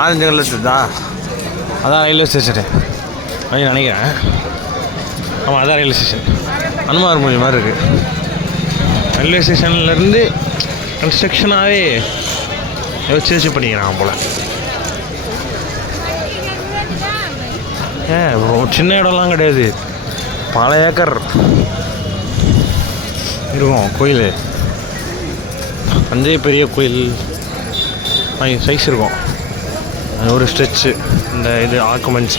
Orange colour தெரியுதா? அதான் railway station அப்படின்னு நினைக்கிறேன். ஆமாம், அதான் ரயில்வே ஸ்டேஷன். அனுமார் மொழி மாதிரி இருக்குது. ரயில்வே ஸ்டேஷன்லேருந்து கன்ஸ்ட்ரக்ஷனாகவே வச்சு பண்ணிக்கிறாங்க போல். சின்ன இடம்லாம் கிடையாது, பல ஏக்கர் இருக்கும் கோயில். தஞ்சை பெரிய கோயில் சைஸ் இருக்கும். ஒரு ஸ்ட்ரெச்சு இந்த இது ஆக்குமெண்ட்ஸ்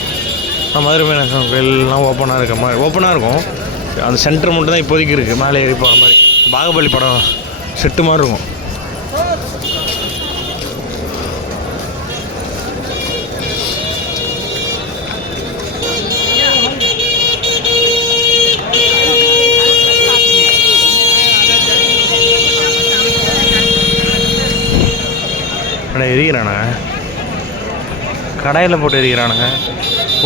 மதுரை மீனாட்சி கோயிலெலாம் ஓப்பனாக இருக்கும். அந்த சென்டர் மட்டும் தான் இப்போதைக்கு இருக்குது. மேலே ஏறி போகிற மாதிரி பாகுபலி படம் செட்டு மாதிரி இருக்கும். எரிக்கிறானுங்க, கடாயில் போட்டு எரிக்கிறானுங்க.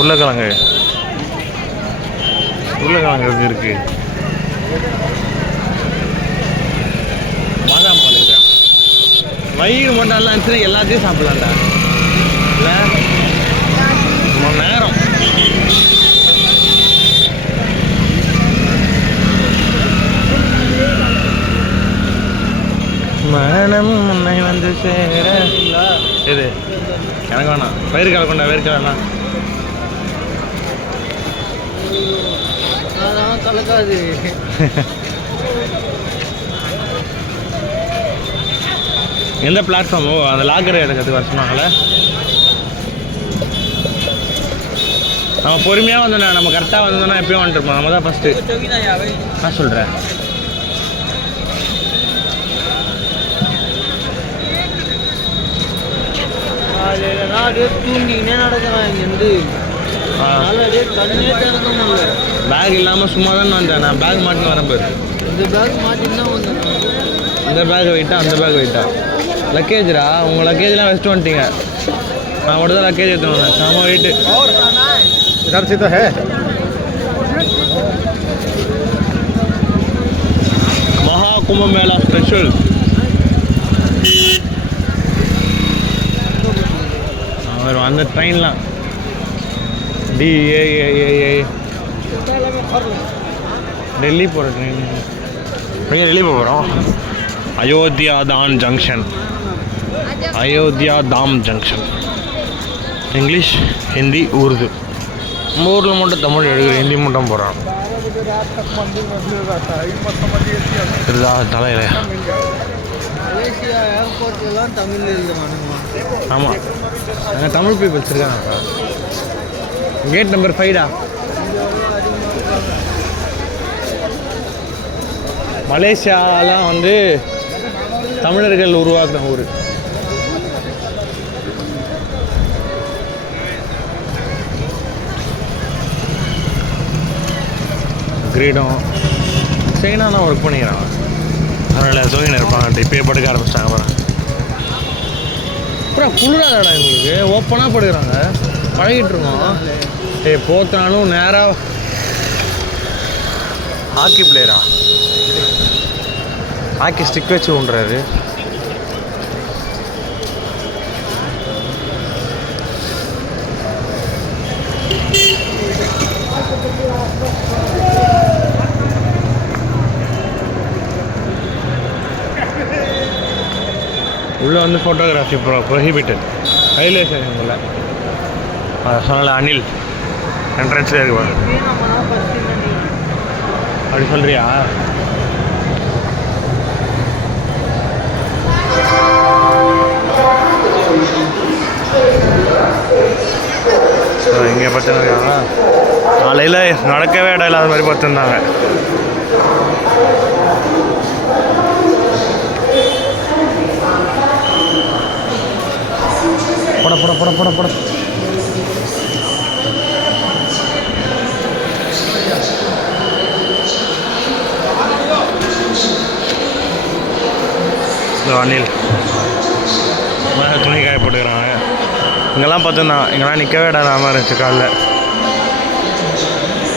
உருளைக்கிழங்கு இருக்குது. பாதாம் பால் இருக்கிறான். வயிறு மட்டும் எல்லாம் இருந்துச்சுன்னா எல்லாத்தையும் சாப்பிட்லாம்டா. இல்லை ரொம்ப நேரம் மனம் முன்னை வந்து சேர. இது எனக்கு வேணாம். வயிறு கலக்கொண்டா வேர்க்கலாம் கலக்காது. எந்த பிளாட்ஃபார்மோ அந்த லாக்கர் எடுக்கிறது வர சொன்னாங்களே. நம்ம பொறுமையாக வந்தோண்ணா, நம்ம கரெக்டாக வந்தோம்னா எப்பயும் வந்துட்டுருப்போம். நம்ம தான் ஃபஸ்ட்டு. நான் சொல்கிறேன். தூங்கினே நடக்கிறான் இங்கேருந்து. பேக் இல்லாமல் சும்மா தான் வந்தேன். நான் பேக் மாட்டின்னு வரேன் பாரு. இந்த பேக் மாட்டின்னு தான் வந்தேன். இந்த பேக் வெயிட்டா அந்த பேக் வெயிட்டா? லக்கேஜரா? உங்கள் லக்கேஜ்லாம் வச்சுட்டு வந்துட்டீங்க. நான் மட்டும் தான் லக்கேஜ் எடுத்து வந்தேன். செம்ம வெயிட்டு. மகா கும்பமேளா ஸ்பெஷல். வரும் அந்த ட்ரெயின்லாம். டெல்லி போகிற ட்ரெயின். எங்கே டெல்லி போகிறோம்? அயோத்தியா தாம் ஜங்ஷன். இங்கிலீஷ், ஹிந்தி, உருது. நம்ம ஊரில் மட்டும் தமிழ் எடுக்கிற, ஹிந்தி மட்டும் போகிறான். இதுதா தலையில. ஆமாம், அங்கே தமிழ் பீப்புள்ஸ் இருக்காங்க. கேட் நம்பர் 5டா. மலேசியாலாம் வந்து தமிழர்கள் உருவாக்குன ஊர். கிரீடம் சைனாலாம் ஒர்க் பண்ணிக்கிறாங்க. அதனால் தூங்கின இருப்பாங்க. இப்போயே படுக்க ஆரம்பிச்சிட்டாங்க பாருங்க. அப்புறம் குளிராதடா இவங்களுக்கு. ஓப்பனாக படுக்கிறாங்க. பழகிட்டு இருக்கோம். போத்தினாலும் நேராக ஹாக்கி பிளேயரா? ஹாக்கி ஸ்டிக் வச்சு ஊன்றாரு. உள்ளே வந்து ஃபோட்டோகிராஃபி ப்ரொஹிபிட்டட். ரயில்வே ஸ்டேஷனுக்குள்ள அதை சொன்னால அனில் என்ட்ரன்ஸ்லேயே இருக்குவாங்க. அப்படி சொல்கிறியா? இங்கே பார்த்துருக்காங்க. காலையில் நடக்கவே இடம் இல்லாத மாதிரி பார்த்துருந்தாங்க. போட போட போட போட போட. அனில் துணி காய போட்டுக்கிறாங்க. இங்கெல்லாம் பார்த்துருந்தான். இங்கெல்லாம் நிற்கவே இடம் இல்லாமல் இருந்துச்சு காலைல.